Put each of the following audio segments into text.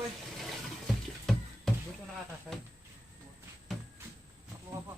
po eh. Dito nakatasay. Ako nga po.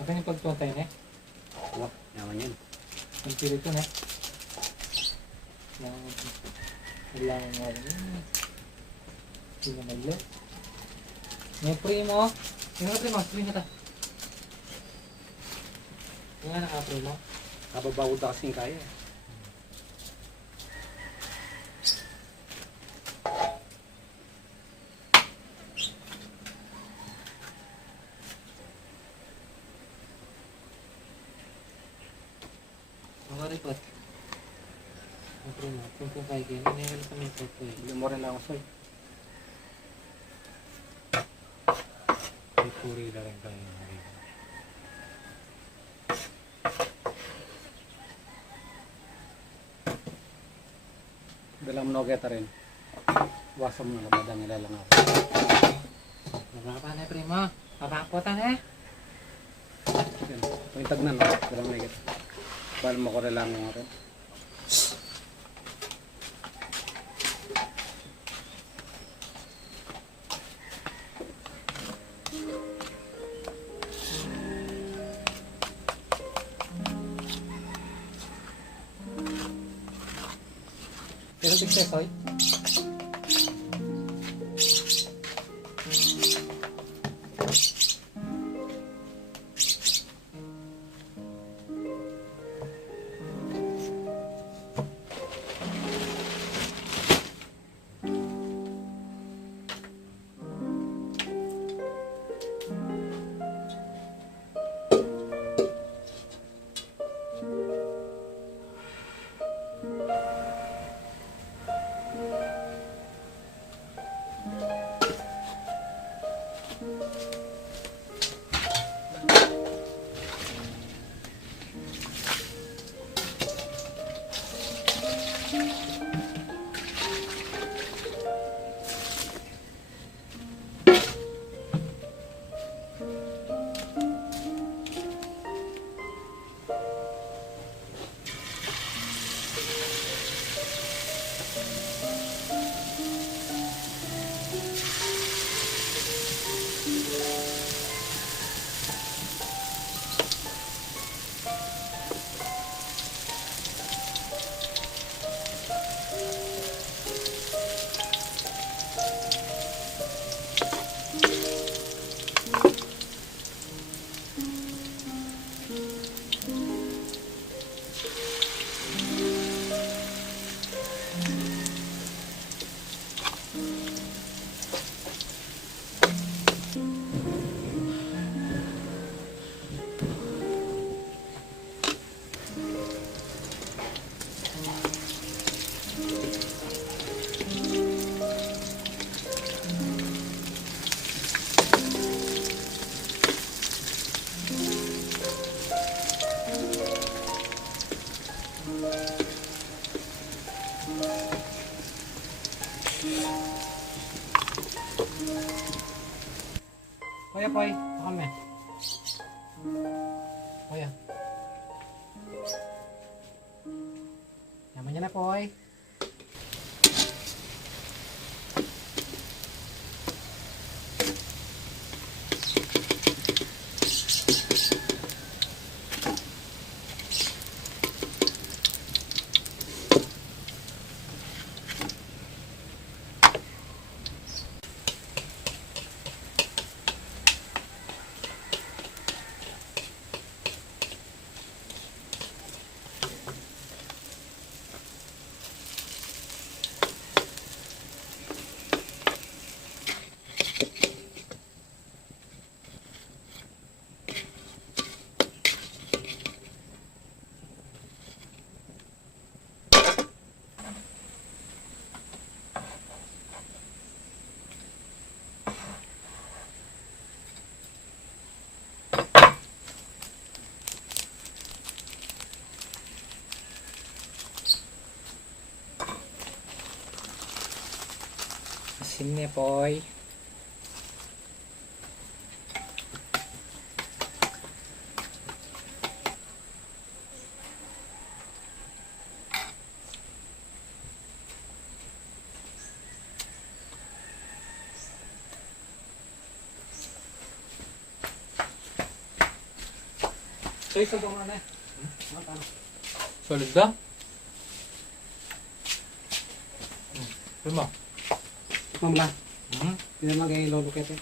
Apa yung pagtuntay na eh? Wah, naman yun. Ang pilit ko na eh. Kailangan nga rin yun. Hindi na malo. May primo. Yung mga primo, spring ka ta. Yung nga naka-primo. Kababawod na kasing kaya eh. Mga repot. Ang primo. Kung kayo kayo. Ano yung kami repot ko eh. Hindi mo rin ako soy. May puri na rin kayo. Dalang nogeta rin. Wasa mo na lamadang ilalang ako. Nabaka na primo. Papakutan eh. Yan. Pagintag na no. Dalang nogeta. Bala mo ko rin lang nga rin. Pero big size oy. Kuya Poy, kami. Kuya. Tama niya na, Poy. Asin niya, Poy. So, isa doon na. Solid ba? Lima. Tikman mo lang. Hmm? Hindi naman kayo lulukit eh.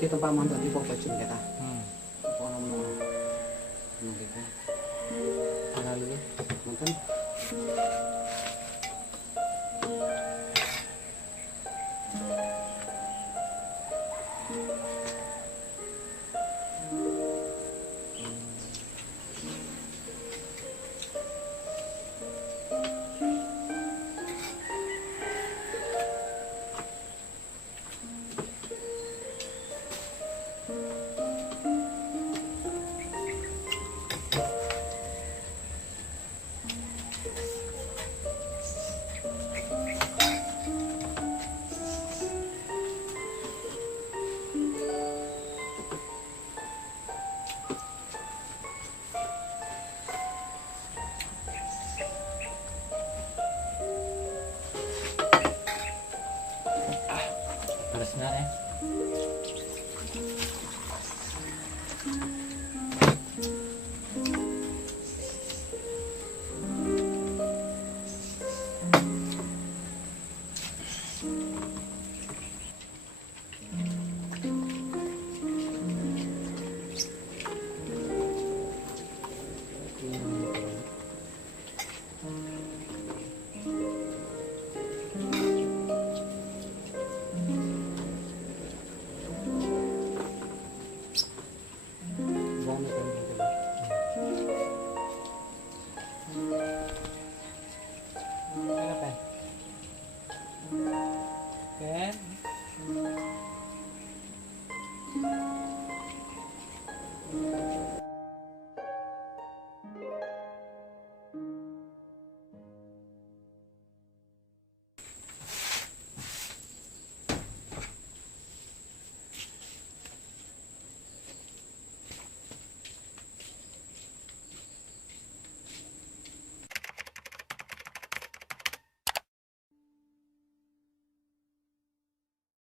Dito pa mo doon, di po question kita. Kung ano mo. Ano dito? Panalo yun.